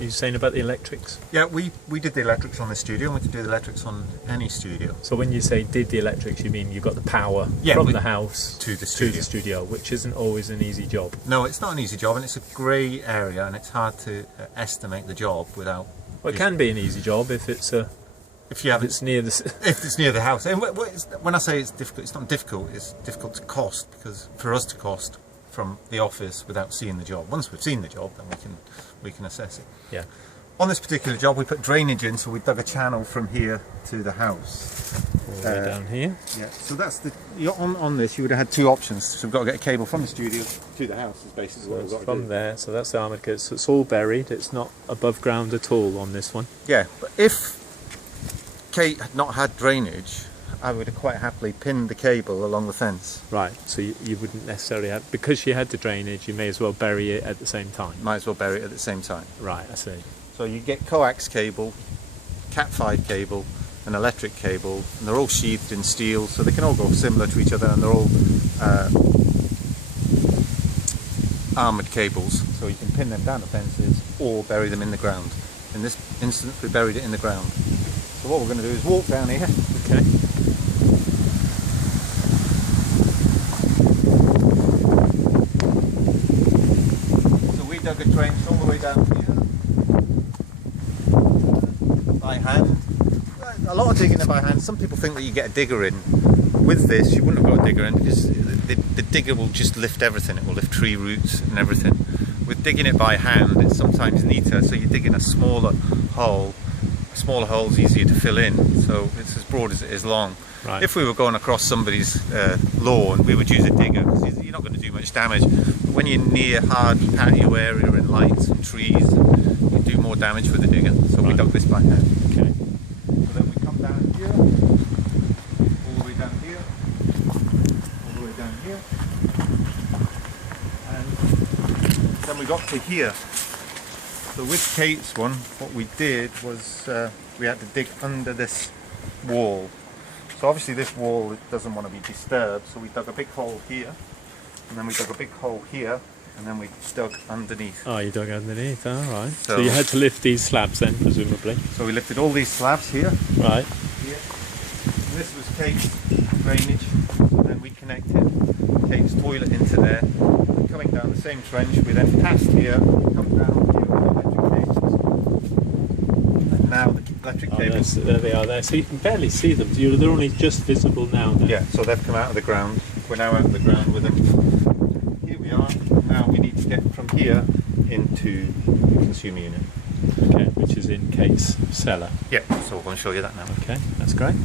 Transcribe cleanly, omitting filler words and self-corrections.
Are you saying about the electrics? Yeah, we did the electrics on the studio, and we could do the electrics on any studio. So when you say did the electrics, you mean you got the power from the house to the studio, which isn't always an easy job. No, it's not an easy job, and it's a grey area, and it's hard to estimate the job without. Well, it can be an easy job if it's near the house. And when I say it's difficult, it's not difficult. It's difficult to cost, because for us to cost from the office without seeing the job. Once we've seen the job, then we can assess it. Yeah. On this particular job, we put drainage in, so we dug a channel from here to the house. All the way down here. Yeah. So that's the on this. You would have had two options. So we've got to get a cable from the studio to the house. Is basically what we've got to do. From there. So that's the armoured cable. So it's all buried. It's not above ground at all on this one. Yeah. But if Kate had not had drainage, I would have quite happily pinned the cable along the fence. Right, so you wouldn't necessarily have, because she had the drainage, you may as well bury it at the same time. Might as well bury it at the same time. Right, I see. So you get coax cable, Cat5 cable, an electric cable, and they're all sheathed in steel, so they can all go similar to each other, and they're all armoured cables, so you can pin them down the fences or bury them in the ground. In this instance, we buried it in the ground. So what we're going to do is walk down here. Okay. Dug a trench all the way down here by hand. A lot of digging by hand. Some people think that you get a digger in. With this, you wouldn't have got a digger in, because the digger will just lift everything. It will lift tree roots and everything. With digging it by hand, it's sometimes neater, so you dig in a smaller hole. A smaller hole is easier to fill in, so it's as broad as it is long. Right. If we were going across somebody's lawn, we would use a digger, because you're not going to do much damage. But when you're near hard patio area and lights and trees, you do more damage with a digger. So we dug this by hand. Okay. So then we come down here, all the way down here, all the way down here, and then we got to here. So with Kate's one, what we did was we had to dig under this wall. So obviously this wall doesn't want to be disturbed, so we dug a big hole here, and then we dug a big hole here, and then we dug underneath. Oh, you dug underneath, alright. So you had to lift these slabs then, presumably? So we lifted all these slabs here. Right. Here. And this was Kate's drainage, and then we connected Kate's toilet into there. And coming down the same trench, we then passed here, come down here with electric cables. And now the electric cables. There they are there. So you can barely see them. They're only just visible now. Then. Yeah, so they've come out of the ground. We're now out of the ground with them. Here we are. Now we need to get from here into the consumer unit. Okay, which is in Kate's cellar. Yeah, so we're going to show you that now. Okay, that's great.